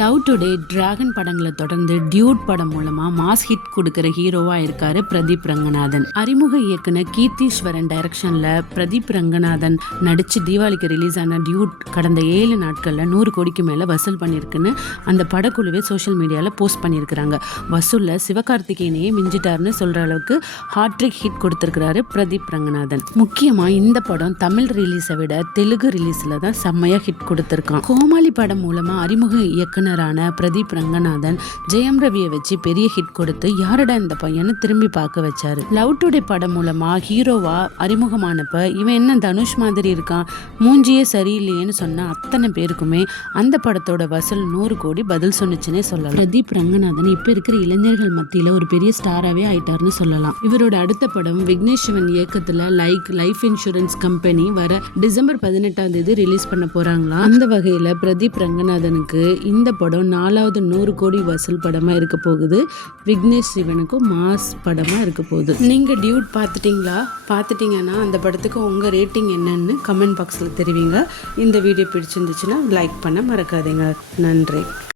Love today, dragon படங்களை தொடர்ந்து Dude படம் மூலமா மாஸ் ஹிட் கொடுக்கிற ஹீரோவா இருக்காரு பிரதீப் ரங்கநாதன். அறிமுக இயக்குனர் கீர்த்தீஸ்வரன் டைரக்ஷன்ல பிரதீப் ரங்கநாதன் நடிச்சு தீபாவளிக்கு ரிலீஸ் ஆன டியூட் கடந்த 7 நாட்கள்ல 100 கோடிக்கு மேல வசூல் பண்ணியிருக்குன்னு அந்த படக்குழுவே சோஷியல் மீடியால போஸ்ட் பண்ணியிருக்கிறாங்க. வசூல்ல சிவகார்த்திகேயனையே மிஞ்சிட்டாருன்னு சொல்ற அளவுக்கு ஹாட்ரிக் ஹிட் கொடுத்திருக்கிறாரு பிரதீப் ரங்கநாதன். முக்கியமா இந்த படம் தமிழ் ரிலீஸை விட தெலுங்கு ரிலீஸ்ல தான் செம்மையா ஹிட் கொடுத்திருக்கான். கோமாளி படம் மூலமா அறிமுக இயக்குனரான பிரதீப் ரங்கநாதன் ஜெயம் ரவியை வச்சு பெரிய ஹிட் கொடுத்து யாரடா இந்த பையனை திரும்பி பார்க்க வச்சாரு. லவ் டுடே படம் மூலமா ஹீரோவா அறிமுகமானப்ப இவன் என்ன தனுஷ் மாதிரி இருக்கான், மூஞ்சியே சரியில்லையேன்னு சொன்ன அத்தனை பேருக்குமே அந்த படத்தோட வசூல் 100 கோடி பதில் சொன்னுச்சுன்னே சொல்லலாம். பிரதீப் ரங்கநாதன் இப்ப இருக்கிற இளைஞர்கள் மத்தியில ஒரு பெரிய ஸ்டாராவே ஆயிட்டாருன்னு சொல்லலாம். இவரோட அடுத்த படம் விக்னேஷ் சிவன் இயக்கத்துல லைஃப் இன்சூரன்ஸ் கம்பெனி வர டிசம்பர் 18 ரிலீஸ் பண்ண போறாங்களா. அந்த வகையில பிரதீப் ரங்கநாதனுக்கு இந்த படம் 4வது 100 கோடி வசூல் படமா இருக்க போகுது. விக்னேஷ் சிவனுக்கும் மாஸ் படமா இருக்க போகுது. நீங்க டியூட் பார்த்துட்டீங்கன்னா அந்த படத்துக்கு உங்க ரேட்டிங் என்னன்னு கமெண்ட் பாக்ஸ்ல தெரிவிங்க. இந்த வீடியோ பிடிச்சிருந்துச்சுன்னா லைக் பண்ண மறக்காதீங்க. நன்றி.